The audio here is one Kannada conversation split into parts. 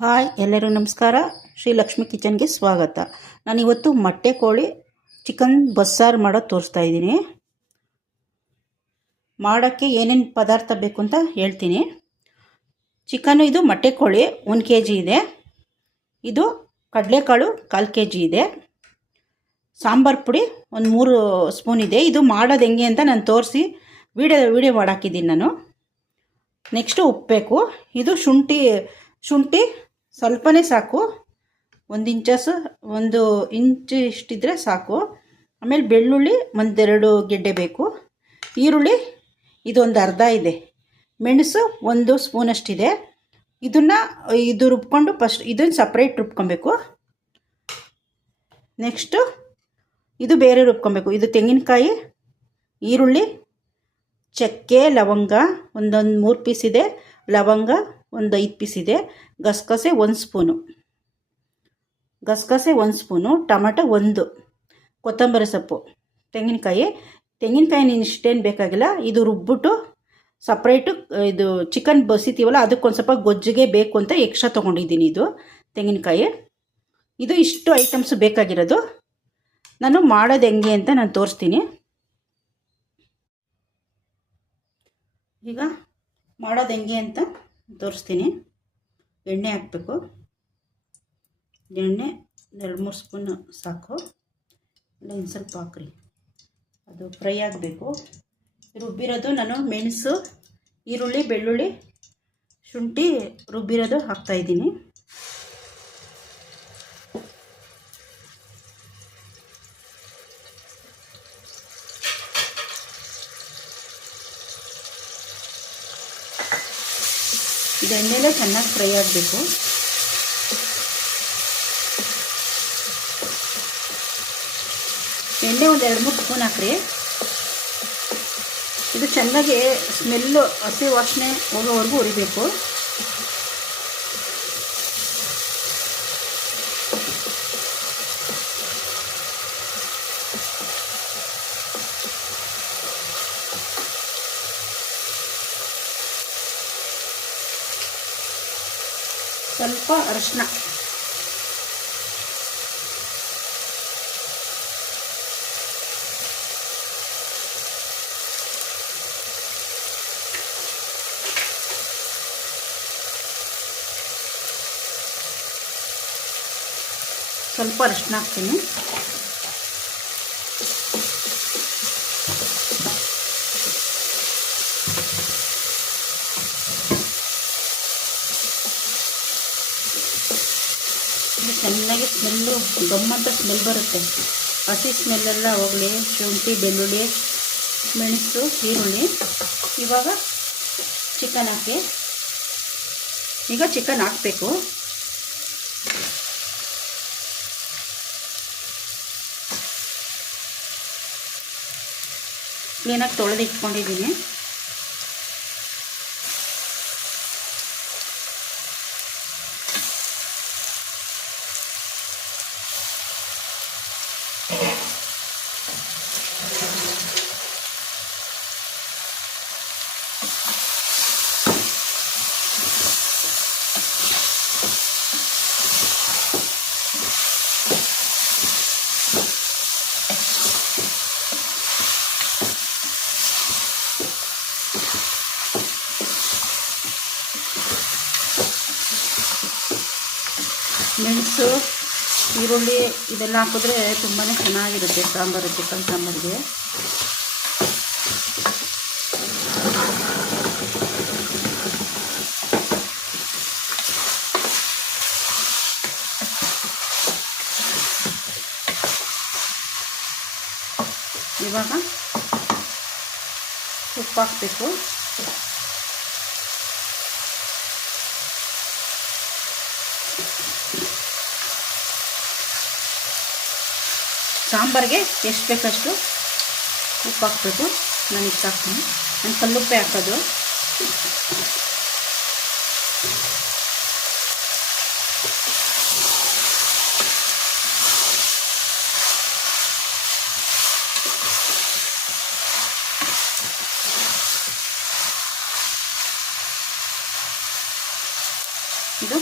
ಹಾಯ್ ಎಲ್ಲರೂ ನಮಸ್ಕಾರ. ಶ್ರೀ ಲಕ್ಷ್ಮಿ ಕಿಚನ್ಗೆ ಸ್ವಾಗತ. ನಾನಿವತ್ತು ಮೊಟ್ಟೆ ಕೋಳಿ ಚಿಕನ್ ಬಸ್ಸಾರು ಮಾಡೋದು ತೋರಿಸ್ತಾ ಇದ್ದೀನಿ. ಮಾಡೋಕ್ಕೆ ಏನೇನು ಪದಾರ್ಥ ಬೇಕು ಅಂತ ಹೇಳ್ತೀನಿ. ಚಿಕನು ಇದು ಮೊಟ್ಟೆ ಕೋಳಿ, ಒಂದು ಕೆ ಜಿ ಇದೆ. ಇದು ಕಡಲೆಕಾಳು ಕಾಲು ಕೆ ಜಿ ಇದೆ. ಸಾಂಬಾರು ಪುಡಿ ಒಂದು ಮೂರು ಸ್ಪೂನ್ ಇದೆ. ಇದು ಮಾಡೋದು ಹೆಂಗೆ ಅಂತ ನಾನು ತೋರಿಸಿ ವೀಡಿಯೋ ವೀಡಿಯೋ ಮಾಡಾಕಿದ್ದೀನಿ ನಾನು. ನೆಕ್ಸ್ಟು ಉಪ್ಪು ಬೇಕು. ಇದು ಶುಂಠಿ ಶುಂಠಿ ಸ್ವಲ್ಪನೇ ಸಾಕು. ಒಂದು ಇಂಚಸ್, ಒಂದು ಇಂಚ್ ಇಷ್ಟಿದ್ರೆ ಸಾಕು. ಆಮೇಲೆ ಬೆಳ್ಳುಳ್ಳಿ ಒಂದೆರಡು ಗೆಡ್ಡೆ ಬೇಕು. ಈರುಳ್ಳಿ ಇದೊಂದು ಅರ್ಧ ಇದೆ. ಮೆಣಸು ಒಂದು ಸ್ಪೂನಷ್ಟಿದೆ. ಇದನ್ನು, ಇದು ರುಬ್ಕೊಂಡು ಫಸ್ಟ್, ಇದನ್ನು ಸಪ್ರೇಟ್ ರುಬ್ಕೊಬೇಕು. ನೆಕ್ಸ್ಟು ಇದು ಬೇರೆ ರುಬ್ಕೊಬೇಕು. ಇದು ತೆಂಗಿನಕಾಯಿ, ಈರುಳ್ಳಿ, ಚಕ್ಕೆ, ಲವಂಗ, ಒಂದೊಂದು ಮೂರು ಪೀಸ್ ಇದೆ. ಲವಂಗ ಒಂದು ಐದು ಪೀಸ್ ಇದೆ. ಗಸಗಸೆ ಒಂದು ಸ್ಪೂನು. ಗಸಗಸೆ ಒಂದು ಸ್ಪೂನು, ಟೊಮೆಟೊ ಒಂದು, ಕೊತ್ತಂಬರಿ ಸೊಪ್ಪು, ತೆಂಗಿನಕಾಯಿ. ತೆಂಗಿನಕಾಯಿ ನೀನು ಇಷ್ಟೇನು ಬೇಕಾಗಿಲ್ಲ, ಇದು ರುಬ್ಬಿಟ್ಟು ಸಪ್ರೇಟು ಇದು ಚಿಕನ್ ಬಸಿತೀವಲ್ಲ, ಅದಕ್ಕೊಂದು ಸ್ವಲ್ಪ ಗೊಜ್ಜಿಗೆ ಬೇಕು ಅಂತ ಎಕ್ಸ್ಟ್ರಾ ತೊಗೊಂಡಿದ್ದೀನಿ ಇದು, ತೆಂಗಿನಕಾಯಿ. ಇದು ಇಷ್ಟು ಐಟಮ್ಸ್ ಬೇಕಾಗಿರೋದು. ನಾನು ಮಾಡೋದು ಹೆಂಗೆ ಅಂತ ನಾನು ತೋರಿಸ್ತೀನಿ. ಈಗ ಮಾಡೋದು ಹೆಂಗೆ ಅಂತ ತೋರಿಸ್ತೀನಿ. ಎಣ್ಣೆ ಹಾಕಬೇಕು. ಎಣ್ಣೆ ಎರಡು ಮೂರು ಸ್ಪೂನು ಸಾಕು. ಇಲ್ಲ ಒಂದು ಸ್ವಲ್ಪ ಹಾಕ್ರಿ. ಅದು ಫ್ರೈ ಆಗಬೇಕು. ರುಬ್ಬಿರೋದು ನಾನು ಮೆಣಸು, ಈರುಳ್ಳಿ, ಬೆಳ್ಳುಳ್ಳಿ ಶುಂಠಿ ರುಬ್ಬಿರೋದು ಹಾಕ್ತಾಯಿದ್ದೀನಿ ಇದು ಎಣ್ಣೆಲೇ ಚೆನ್ನಾಗಿ ಫ್ರೈ ಆಗಬೇಕು. ಎಣ್ಣೆ ಒಂದು ಎರಡು ಮೂರು ಸ್ಪೂನ್ ಹಾಕ್ರಿ. ಇದು ಚೆನ್ನಾಗಿ ಸ್ಮೆಲ್ಲು ಹಸಿ ವಾಸನೆ ಹೋಗೋವರೆಗೂ ಉರಿಬೇಕು ಸ್ವಲ್ಪ ಅರಶಿನ ಸ್ವಲ್ಪ ಅರಿಶಿನ ಹಾಕ್ತೀನಿ ಚೆನ್ನಾಗಿ ಸ್ಮೆಲ್ಲು ಗಮ್ಮಂತ ಸ್ಮೆಲ್ ಬರುತ್ತೆ. ಹಸಿ ಸ್ಮೆಲ್ಲೆಲ್ಲ ಹೋಗಲಿ, ಶುಂಠಿ, ಬೆಳ್ಳುಳ್ಳಿ, ಮೆಣಸು, ಈರುಳ್ಳಿ. ಇವಾಗ ಚಿಕನ್ ಹಾಕಿ. ಈಗ ಚಿಕನ್ ಹಾಕಬೇಕು. ಕ್ಲೀನಾಗಿ ತೊಳೆದು ಇಟ್ಕೊಂಡಿದ್ದೀನಿ ಮೆಣಸು ಈರುಳ್ಳಿ ಇದೆಲ್ಲ ಹಾಕಿದ್ರೆ ತುಂಬಾ ಚೆನ್ನಾಗಿರುತ್ತೆ ಸಾಂಬಾರು ಚಿಕನ್ ಸಾಂಬಾರಿಗೆ. ಇವಾಗ ಉಪ್ಪು ಹಾಕಬೇಕು. ಸಾಂಬಾರಿಗೆ ಎಷ್ಟು ಬೇಕಷ್ಟು ಉಪ್ಪು ಹಾಕಬೇಕು. ನಾನು ಇಷ್ಟು ಹಾಕ್ತೀನಿ. ನಾನು ಕಲ್ಲುಪ್ಪೆ ಹಾಕೋದು ಇದು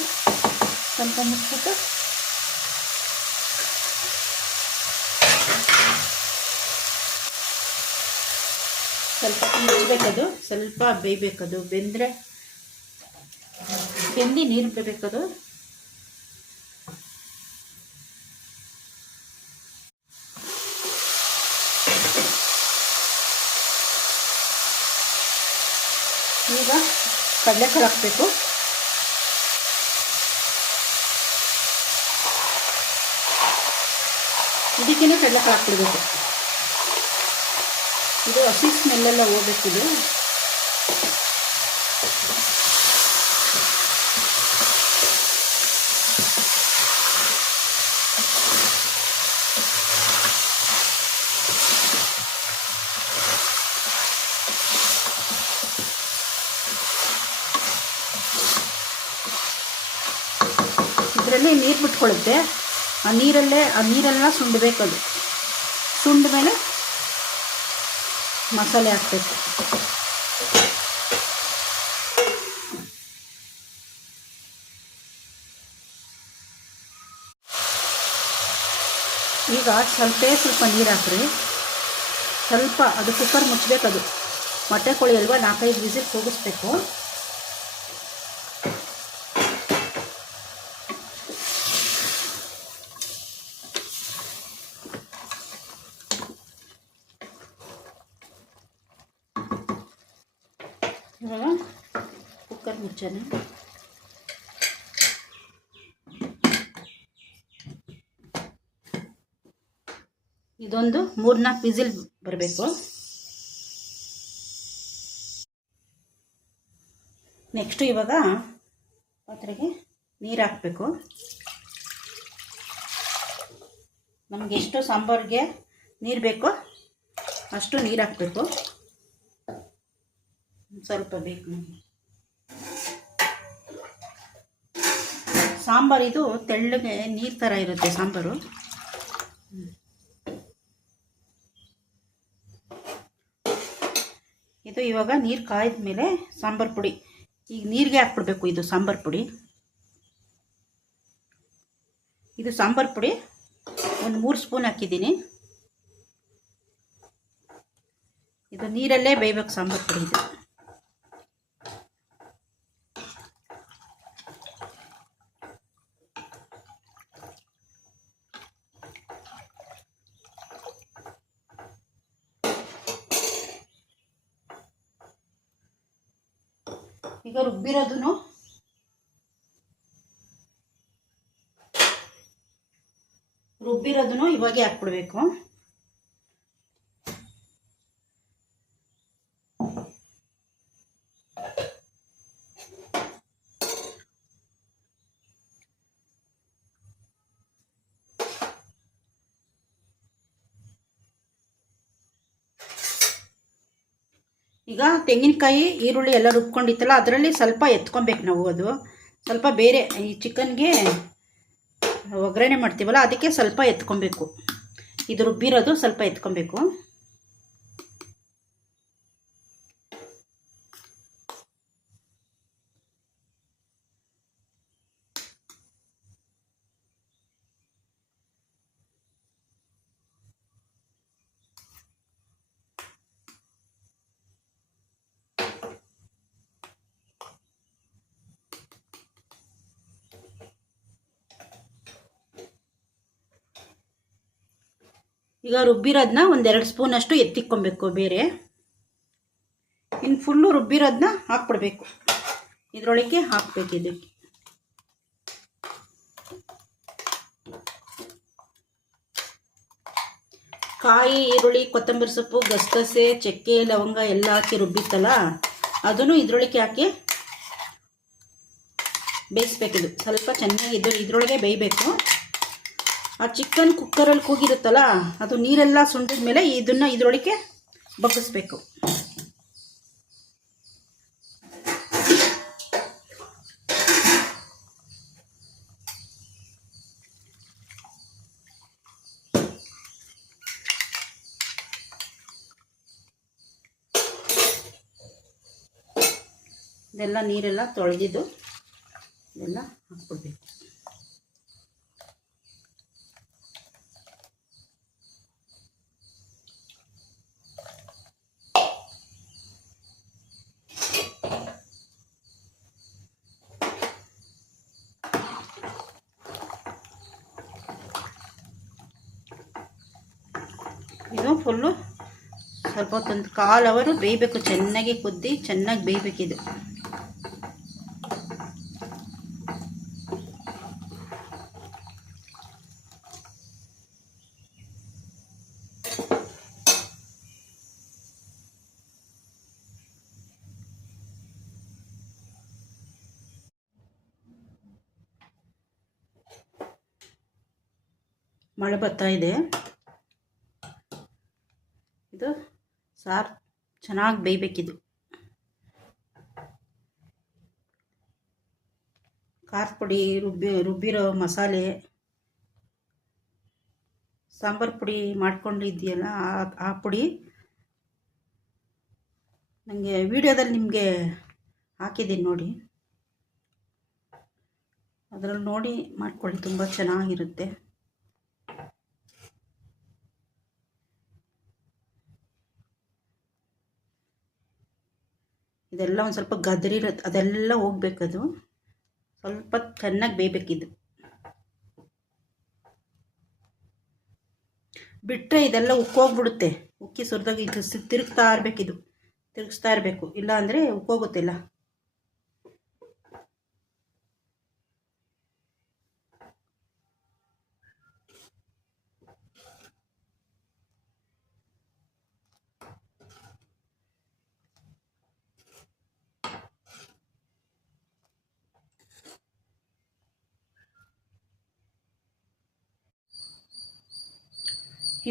ಮುಚ್ಬಿಟ್ಟು ಸ್ವಲ್ಪ ಮುಚ್ಚಬೇಕದು ಸ್ವಲ್ಪ ಬೇಯಬೇಕದು ಬೆಂದರೆ ಬೆಂದು ನೀರು ಬೇಯಬೇಕದು ಈಗ ಕಡಲೆಕಾಳು ಹಾಕಬೇಕು. ಇದಕ್ಕೇ ಕಡಲೆಕಾಳು ಹಾಕ್ಬಿಡ್ಬೇಕು. ಇದು ಹಸಿ ಸ್ಮೆಲ್ಲೆಲ್ಲ ಹೋಗ್ಬೇಕಿದು ಇದರಲ್ಲಿ ನೀರು ಬಿಟ್ಕೊಳ್ಳುತ್ತೆ ಆ ನೀರಲ್ಲೇ, ಆ ನೀರೆಲ್ಲ ಅದು. ಸುಂಡ ಮೇಲೆ ಮಸಾಲೆ ಹಾಕ್ಬೇಕು. ಈಗ ಸ್ವಲ್ಪ ಸ್ವಲ್ಪ ನೀರು ಹಾಕ್ರಿ. ಸ್ವಲ್ಪ, ಅದು ಕುಕ್ಕರ್ ಮುಚ್ಚಬೇಕದು ಮೊಟ್ಟೆ ಕೋಳಿ ಅಲ್ವಾ, ನಾಲ್ಕೈದು ವಿಸಿಲ್ ಕೂಗಿಸ್ಬೇಕು ಇವಾಗ ಕುಕ್ಕರ್ ಜನ ಇದೊಂದು ಮೂರ್ನಾಲ್ಕು ವಿಸಿಲ್ ಬರಬೇಕು. ನೆಕ್ಸ್ಟು ಇವಾಗ ಪಾತ್ರೆಗೆ ನೀರು ಹಾಕಬೇಕು. ನಮಗೆ ಎಷ್ಟು ಸಾಂಬಾರಿಗೆ ನೀರು ಬೇಕೋ ಅಷ್ಟು ನೀರು ಹಾಕಬೇಕು. ಸ್ವಲ್ಪ ಬೇಕು ನಮಗೆ. ಸಾಂಬಾರು ಇದು ತೆಳ್ಳಗೆ ನೀರು ಥರ ಇರುತ್ತೆ ಸಾಂಬಾರು. ಇದು ಇವಾಗ ನೀರು ಕಾಯ್ದ ಮೇಲೆ ಸಾಂಬಾರು ಪುಡಿ. ಈಗ ನೀರಿಗೆ ಹಾಕ್ಬಿಡ್ಬೇಕು ಇದು ಸಾಂಬಾರು ಪುಡಿ. ಇದು ಸಾಂಬಾರು ಪುಡಿ. ಒಂದು ಮೂರು ಸ್ಪೂನ್ ಹಾಕಿದ್ದೀನಿ. ಇದು ನೀರಲ್ಲೇ ಬೇಯಬೇಕು ಸಾಂಬಾರು ಪುಡಿ ಇದು. ಈಗ ರುಬ್ಬಿರೋದನ್ನು ರುಬ್ಬಿರೋದನ್ನು ಇವಾಗೆ ಹಾಕ್ಬಿಡ್ಬೇಕು ಈಗ ತೆಂಗಿನಕಾಯಿ, ಈರುಳ್ಳಿ ಎಲ್ಲ ರುಬ್ಕೊಂಡಿತ್ತಲ್ಲ, ಅದರಲ್ಲಿ ಸ್ವಲ್ಪ ಎತ್ಕೊಬೇಕು ನಾವು ಅದು. ಸ್ವಲ್ಪ ಬೇರೆ ಈ ಚಿಕನ್ಗೆ ಒಗ್ಗರಣೆ ಮಾಡ್ತೀವಲ್ಲ, ಅದಕ್ಕೆ ಸ್ವಲ್ಪ ಎತ್ಕೊಬೇಕು. ಇದು ರುಬ್ಬಿರೋದು ಸ್ವಲ್ಪ ಎತ್ಕೊಬೇಕು. ಈಗ ರುಬ್ಬಿರೋದನ್ನ ಒಂದೆರಡು ಸ್ಪೂನಷ್ಟು ಎತ್ತಿಕ್ಕೊಬೇಕು ಬೇರೆ. ಇನ್ನು ಫುಲ್ಲು ರುಬ್ಬಿರೋದನ್ನ ಹಾಕ್ಬಿಡ್ಬೇಕು ಇದರೊಳಗೆ ಹಾಕ್ಬೇಕು ಇದಕ್ಕೆ. ಕಾಯಿ, ಈರುಳ್ಳಿ, ಕೊತ್ತಂಬರಿ ಸೊಪ್ಪು, ಗಸಗಸೆ, ಚಕ್ಕೆ, ಲವಂಗ ಎಲ್ಲ ಹಾಕಿ ರುಬ್ಬಿತ್ತಲ್ಲ, ಅದನ್ನು ಇದರೊಳಗೆ ಹಾಕಿ ಬೇಯಿಸ್ಬೇಕಿದು ಸ್ವಲ್ಪ ಚೆನ್ನಾಗಿ ಇದು ಇದರೊಳಗೆ ಬೇಯಬೇಕು. ಆ ಚಿಕನ್ ಕುಕ್ಕರಲ್ಲಿ ಕೂಗಿರುತ್ತಲ್ಲ, ಅದು ನೀರೆಲ್ಲ ಸುಂಡಿದ ಮೇಲೆ ಇದನ್ನು ಇದರೊಳಗೆ ಬಗ್ಗಿಸ್ಬೇಕು. ಇದೆಲ್ಲ ನೀರೆಲ್ಲ ತೊಳೆದಿದ್ದು, ಇದೆಲ್ಲ ಹಾಕ್ಬಿಡ್ಬೇಕು ಇದು ಫುಲ್ಲು ಸ್ವಲ್ಪ ಹೊತ್ತೊಂದು ಕಾಲು ಅವರು ಬೇಯಬೇಕು. ಚೆನ್ನಾಗಿ ಕುದ್ದಿ ಚೆನ್ನಾಗಿ ಬೇಯಬೇಕಿದು ಮಳೆ ಬರ್ತಾ ಇದೆ ಸಾರು ಚೆನ್ನಾಗಿ ಬೇಯಬೇಕಿದು. ಖಾರದ ಪುಡಿ, ರುಬ್ಬಿ, ರುಬ್ಬಿರೋ ಮಸಾಲೆ, ಸಾಂಬಾರು ಪುಡಿ ಮಾಡ್ಕೊಂಡಿದ್ದೀಯಲ್ಲ, ಆ ಪುಡಿ ನನಗೆ ವಿಡಿಯೋದಲ್ಲಿ ನಿಮಗೆ ಹಾಕಿದ್ದೀನಿ ನೋಡಿ. ಅದರಲ್ಲಿ ನೋಡಿ ಮಾಡ್ಕೊಳ್ಳಿ, ತುಂಬ ಚೆನ್ನಾಗಿರುತ್ತೆ. ಇದೆಲ್ಲ ಒಂದು ಸ್ವಲ್ಪ ಗದರಿರುತ್ತೆ ಅದೆಲ್ಲ ಹೋಗ್ಬೇಕದು. ಸ್ವಲ್ಪ ಚೆನ್ನಾಗಿ ಬೇಯಬೇಕಿದು. ಬಿಟ್ಟರೆ ಇದೆಲ್ಲ ಉಕ್ಕೋಗ್ಬಿಡುತ್ತೆ. ಉಕ್ಕಿ ಸುರಿದಾಗ ಇದು ತಿರುಗ್ತಾ ಇರಬೇಕಿದು. ತಿರುಗಿಸ್ತಾ ಇರಬೇಕು. ಇಲ್ಲ ಅಂದರೆ ಉಕ್ಕೋಗುತ್ತಿಲ್ಲ.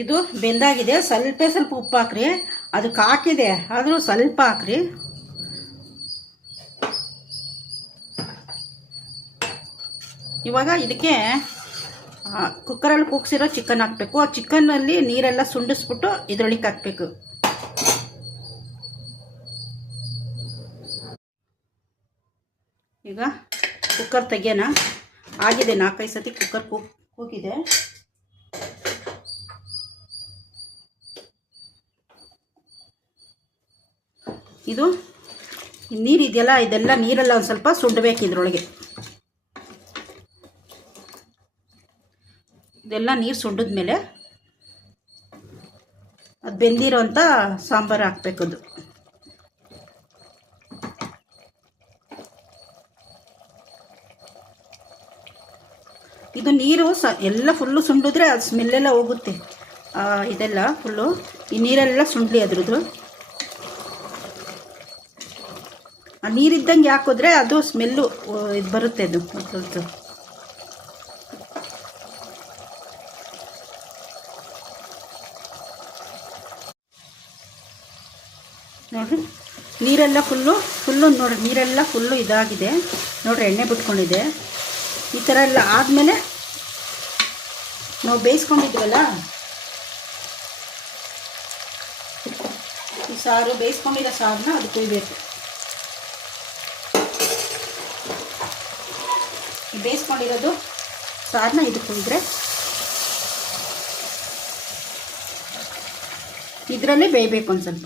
ಇದು ಬೆಂದಾಗಿದೆ. ಸ್ವಲ್ಪ ಸ್ವಲ್ಪ ಉಪ್ಪು ಹಾಕ್ರಿ. ಅದಕ್ಕೆ ಹಾಕಿದೆ. ಆದರೂ ಸ್ವಲ್ಪ ಹಾಕ್ರಿ. ಇವಾಗ ಇದಕ್ಕೆ ಕುಕ್ಕರಲ್ಲಿ ಕೂಗ್ಸಿರೋ ಚಿಕನ್ ಹಾಕಬೇಕು. ಆ ಚಿಕನ್ನಲ್ಲಿ ನೀರೆಲ್ಲ ಸುಂಡಿಸ್ಬಿಟ್ಟು ಇದರೊಳಗೆ ಹಾಕಬೇಕು. ಈಗ ಕುಕ್ಕರ್ ತೆಗಿಯೋಣ. ಆಗಿದೆ. ನಾಲ್ಕೈದು ಸತಿ ಕುಕ್ಕರ್ ಕೂಗ್ ಕೂಗಿದೆ. ಇದು ನೀರು ಇದೆಯಲ್ಲ, ಇದೆಲ್ಲ ನೀರೆಲ್ಲ ಒಂದು ಸ್ವಲ್ಪ ಸುಡಬೇಕು ಇದ್ರೊಳಗೆ. ಇದೆಲ್ಲ ನೀರು ಸುಂಡಿದ್ಮೇಲೆ ಅದು ಬೆಂದಿರೋ ಅಂಥ ಸಾಂಬಾರು ಹಾಕ್ಬೇಕದು ಇದು ನೀರು ಸ, ಎಲ್ಲ ಫುಲ್ಲು ಸುಂಡಿದ್ರೆ ಅದು ಸ್ಮೆಲ್ಲೆಲ್ಲ ಹೋಗುತ್ತೆ. ಇದೆಲ್ಲ ಫುಲ್ಲು ಈ ನೀರೆಲ್ಲ ಸುಂಡ್ಲಿ ಅದ್ರದ್ದು. ಆ ನೀರಿದ್ದಂಗೆ ಹಾಕಿದ್ರೆ ಅದು ಸ್ಮೆಲ್ಲು ಇದು ಬರುತ್ತೆ ಅದು. ಮತ್ತೊಂದು. ನೋಡಿರಿ, ನೀರೆಲ್ಲ ಫುಲ್ಲು ಫುಲ್ಲು ನೋಡಿರಿ, ನೀರೆಲ್ಲ ಫುಲ್ಲು ಇದಾಗಿದೆ. ನೋಡಿರಿ, ಎಣ್ಣೆ ಬಿಟ್ಕೊಂಡಿದೆ. ಈ ಥರ ಎಲ್ಲ ಆದಮೇಲೆ ನಾವು ಬೇಯಿಸ್ಕೊಂಡಿದ್ವಲ್ಲ? ಸಾರು ಬೇಯಿಸ್ಕೊಂಡಿರೋ ಸಾರನ್ನ ಅದು ಕುಯ್ಬೇಕು. ಬೇಯಿಸ್ಕೊಂಡಿರೋದು ಸಾರನ್ನ ಇದಕ್ಕೆ ಹೋದರೆ ಇದರಲ್ಲೇ ಬೇಯಬೇಕು ಒಂದು ಸ್ವಲ್ಪ.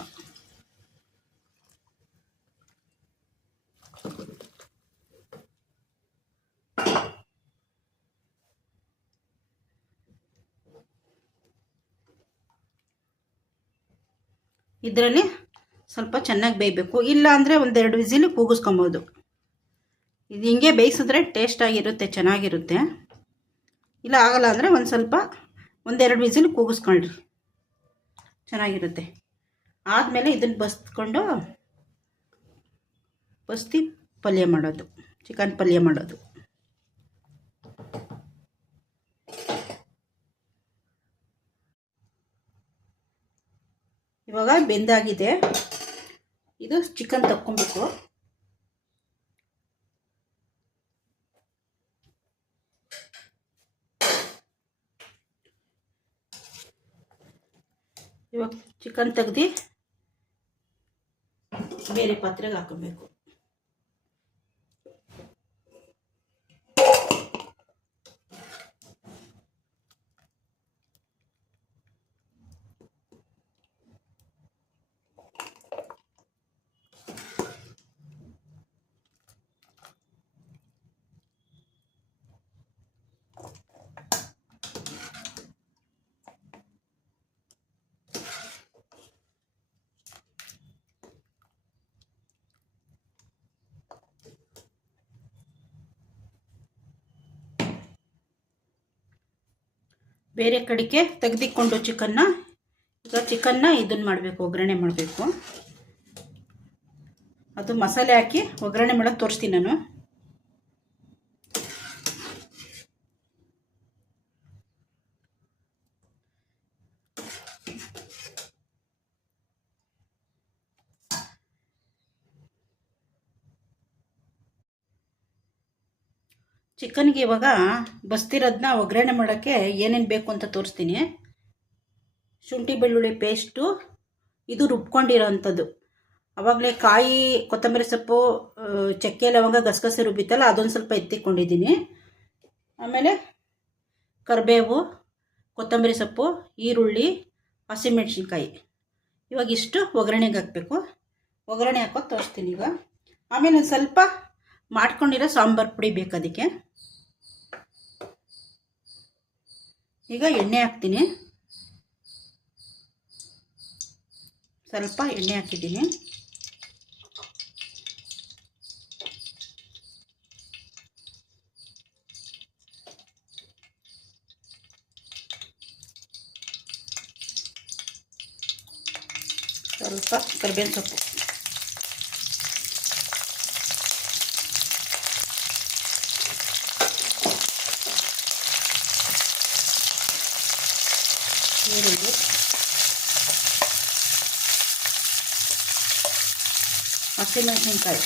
ಇದರಲ್ಲಿ ಸ್ವಲ್ಪ ಚೆನ್ನಾಗಿ ಬೇಯಬೇಕು. ಇಲ್ಲ ಅಂದರೆ ಒಂದೆರಡು ವಿಸಿಲು ಕೂಗಿಸ್ಕೊಬೋದು. ಇದು ಹಿಂಗೆ ಬೇಯಿಸಿದ್ರೆ ಟೇಸ್ಟಾಗಿರುತ್ತೆ ಚೆನ್ನಾಗಿರುತ್ತೆ. ಇಲ್ಲ, ಆಗಲ್ಲ ಅಂದರೆ ಒಂದು ಸ್ವಲ್ಪ ಒಂದೆರಡು ವಿಸಿಲ್ ಕೂಗಿಸ್ಕೊಳ್ರಿ. ಚೆನ್ನಾಗಿರುತ್ತೆ. ಆದಮೇಲೆ ಇದನ್ನು ಬಸ್ಕೊಂಡು ಬಸ್ತಿ ಪಲ್ಯ ಮಾಡೋದು, ಚಿಕನ್ ಪಲ್ಯ ಮಾಡೋದು. ಇವಾಗ ಬೆಂದಾಗಿದೆ. ಇದು ಚಿಕನ್ ತಕ್ಕೊಬೇಕು ಇವಾಗ ಚಿಕನ್ ತೆಗ್ದು ಬೇರೆ ಪಾತ್ರೆಗೆ ಹಾಕಬೇಕು. ಬೇರೆ ಕಡೆಗೆ ತೆಗೆದಿಕೊಂಡು ಚಿಕನ್ನ, ಈಗ ಚಿಕನ್ನ ಇದನ್ನು ಮಾಡಬೇಕು, ಒಗ್ಗರಣೆ ಮಾಡಬೇಕು. ಅದು ಮಸಾಲೆ ಹಾಕಿ ಒಗ್ಗರಣೆ ಮಾಡೋದು ತೋರಿಸ್ತೀನಿ ನಾನು. ಚಿಕನ್ಗೆ ಇವಾಗ ಬಸ್ತಿರೋದನ್ನ ಒಗ್ಗರಣೆ ಮಾಡೋಕ್ಕೆ ಏನೇನು ಬೇಕು ಅಂತ ತೋರಿಸ್ತೀನಿ. ಶುಂಠಿ ಬೆಳ್ಳುಳ್ಳಿ ಪೇಸ್ಟು, ಇದು ರುಬ್ಕೊಂಡಿರೋ ಅಂಥದ್ದು ಆವಾಗಲೇ ಕಾಯಿ, ಕೊತ್ತಂಬರಿ ಸೊಪ್ಪು ಚಕ್ಕೆ, ಲವಂಗ, ಗಸಗಸೆ ರುಬ್ಬಿತ್ತಲ್ಲ, ಅದೊಂದು ಸ್ವಲ್ಪ ಎತ್ತಿಕೊಂಡಿದ್ದೀನಿ. ಆಮೇಲೆ ಕರಿಬೇವು, ಕೊತ್ತಂಬರಿ ಸೊಪ್ಪು, ಈರುಳ್ಳಿ, ಹಸಿಮೆಣ್ಸಿನ್ಕಾಯಿ. ಇವಾಗ ಇಷ್ಟು ಒಗ್ಗರಣೆಗೆ ಹಾಕಬೇಕು. ಒಗ್ಗರಣೆ ಹಾಕೋದು ತೋರಿಸ್ತೀನಿ ಈಗ. ಆಮೇಲೆ ಒಂದು ಸ್ವಲ್ಪ ಮಾಡ್ಕೊಂಡಿರೋ ಸಾಂಬಾರು ಪುಡಿ ಬೇಕು ಅದಕ್ಕೆ. ಈಗ ಎಣ್ಣೆ ಹಾಕ್ತೀನಿ. ಸ್ವಲ್ಪ ಎಣ್ಣೆ ಹಾಕಿದ್ದೀನಿ. ಸ್ವಲ್ಪ ಕರಿಬೇವಿನ ಸೊಪ್ಪು ಈರುಳ್ಳಿ ಹಸಿಮೆಣಸಿನ್ಕಾಯಿ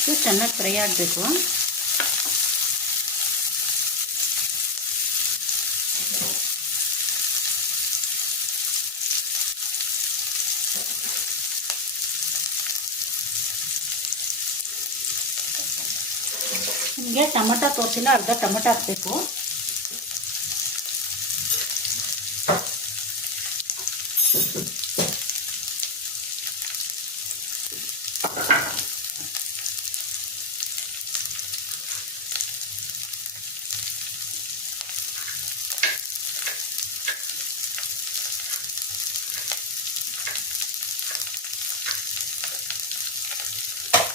ಇದು ಚೆನ್ನಾಗಿ ಫ್ರೈ ಆಗಬೇಕು ನಿಮಗೆ ಟೊಮಟ ತೋರಿಸಿಲ್ಲ ಅರ್ಧ ಟೊಮಟ ಹಾಕಬೇಕು.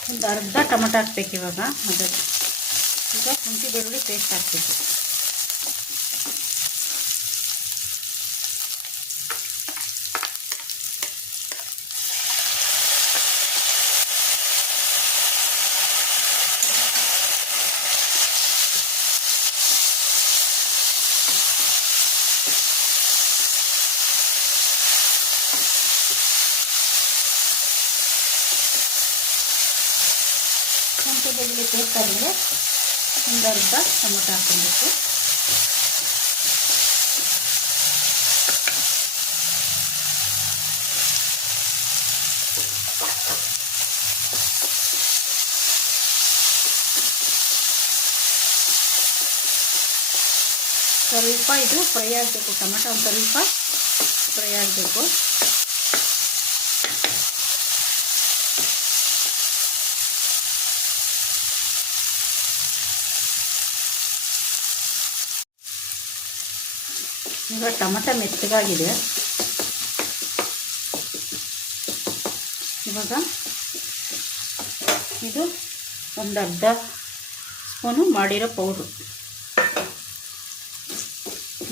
ಒಂದು ಅರ್ಧ ಟೊಮೊಟೊ ಹಾಕ್ಬೇಕು ಇವಾಗ ಅದು ಈಗ ಶುಂಠಿ ಬೆಳ್ಳುಳ್ಳಿ ಪೇಸ್ಟ್ ಹಾಕಬೇಕು ಶುಂಠಿ ಬೆಳ್ಳುಳ್ಳಿ ಪೇಸ್ಟ್ ಆದಮೇಲೆ ಒಂದು ಅರ್ಧ ಟೊಮೊಟೊ ಹಾಕೊಬೇಕು ಸ್ವಲ್ಪ ಇದು ಫ್ರೈ ಆಗಬೇಕು ಟೊಮೆಟೊ ಒಂದು ಸ್ವಲ್ಪ ಫ್ರೈ ಆಗಬೇಕು ಈಗ ಟೊಮೆಟೊ ಮೆತ್ತಗಾಗಿದೆ. ಇವಾಗ ಇದು ಒಂದು ಅರ್ಧ ಸ್ಪೂನು ಮಾಡಿರೋ ಪೌಡ್ರು.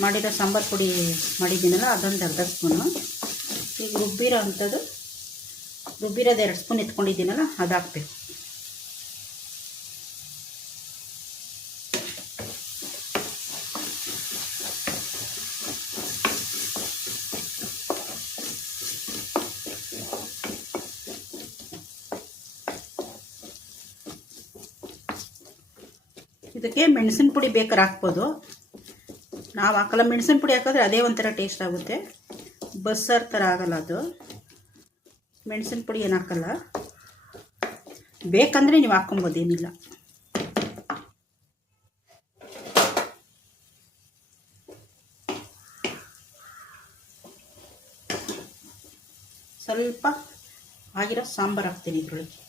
ಮಾಡಿರೋ ಸಾಂಬಾರು ಪುಡಿ ಮಾಡಿದ್ದೀನಲ್ಲ, ಅದೊಂದು ಅರ್ಧ ಸ್ಪೂನು. ಈಗ ರುಬ್ಬಿರೋ ಅಂಥದ್ದು, ರುಬ್ಬಿರೋದು ಎರಡು ಸ್ಪೂನ್ ಎತ್ಕೊಂಡಿದ್ದೀನಲ್ಲ ಅದು ಹಾಕ್ಬೇಕು ಇದಕ್ಕೆ ಮೆಣಸಿನ ಪುಡಿ ಬೇಕಾದ್ರೆ ಹಾಕ್ಬೋದು. ನಾವು ಹಾಕಲ್ಲ ಮೆಣಸಿನ ಪುಡಿ ಹಾಕಿದ್ರೆ ಅದೇ ಒಂಥರ ಟೇಸ್ಟ್ ಆಗುತ್ತೆ. ಬಸ್ಸಾರು ಥರ ಆಗಲ್ಲ ಅದು. ಮೆಣಸಿನ ಪುಡಿ ಏನು ಹಾಕಲ್ಲ. ಬೇಕಂದರೆ ನೀವು ಹಾಕ್ಕೊಬೋದು, ಏನಿಲ್ಲ. ಸ್ವಲ್ಪ ಆಗಿರೋ ಸಾಂಬಾರು ಹಾಕ್ತೀನಿ ಇದ್ರೊಳಗೆ.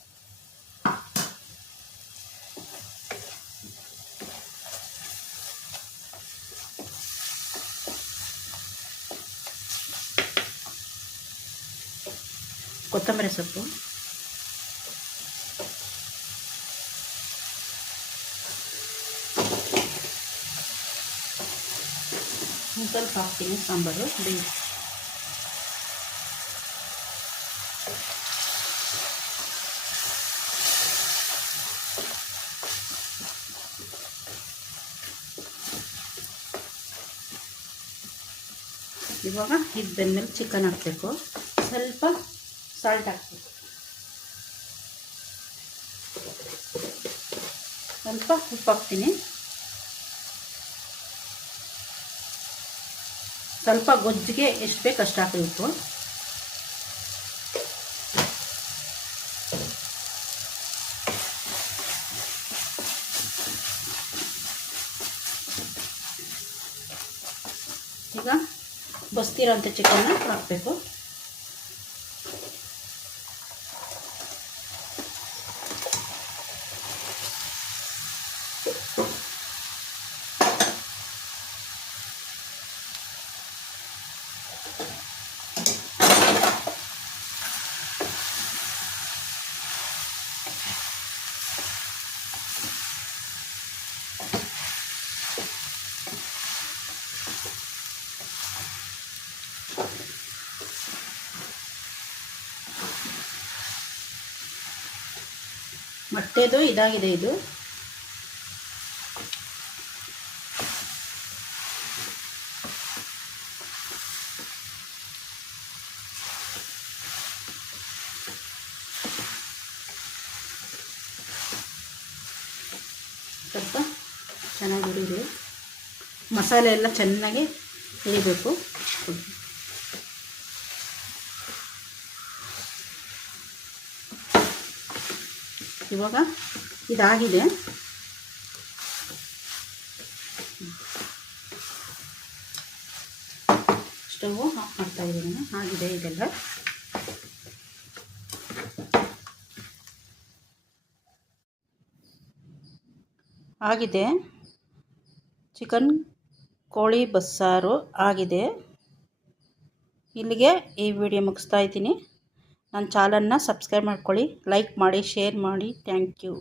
ಕೊತ್ತಂಬರಿ ಸೊಪ್ಪು. ಸ್ವಲ್ಪ ಹಾಕ್ತೀನಿ ಸಾಂಬಾರು ಬೇಯಿಸಿ ಇವಾಗ ಇದು ಬೆಂದ್ಮೇಲೆ ಚಿಕನ್ ಹಾಕಬೇಕು. ಸ್ವಲ್ಪ ಸಾಲ್ಟ್ ಹಾಕ್ಬೇಕು ಸ್ವಲ್ಪ ಉಪ್ಪು ಹಾಕ್ತೀನಿ. ಸ್ವಲ್ಪ ಗೊಜ್ಜಿಗೆ ಎಷ್ಟು ಬೇಕು ಅಷ್ಟು ಹಾಕಬೇಕು ಈಗ ಬಸ್ತಿರೋಂಥ ಚಿಕನ್ನ ಹಾಕಬೇಕು. ಮೊಟ್ಟೆದು ಇದಾಗಿದೆ ಇದು. ಸ್ವಲ್ಪ ಚೆನ್ನಾಗಿ ಹುರಿದು ಮಸಾಲೆ ಎಲ್ಲ ಚೆನ್ನಾಗಿ ಹುರಿಬೇಕು. ಇವಾಗ ಇದಾಗಿದೆ. ಸ್ಟವ್ ಆಫ್ ಮಾಡ್ತಾ ಇದ್ದೀನಿ. ಆಗಿದೆ ಇದೆಲ್ಲ. ಆಗಿದೆ. ಚಿಕನ್ ಕೋಳಿ ಬಸ್ಸಾರು ಆಗಿದೆ. ಇಲ್ಲಿಗೆ ಈ ವಿಡಿಯೋ ಮುಗಿಸ್ತಾ ಇದ್ದೀನಿ. ನನ್ನ ಚಾನಲ್ನ ಸಬ್ಸ್ಕ್ರೈಬ್ ಮಾಡ್ಕೊಳ್ಳಿ ಲೈಕ್ ಮಾಡಿ ಶೇರ್ ಮಾಡಿ. Thank you.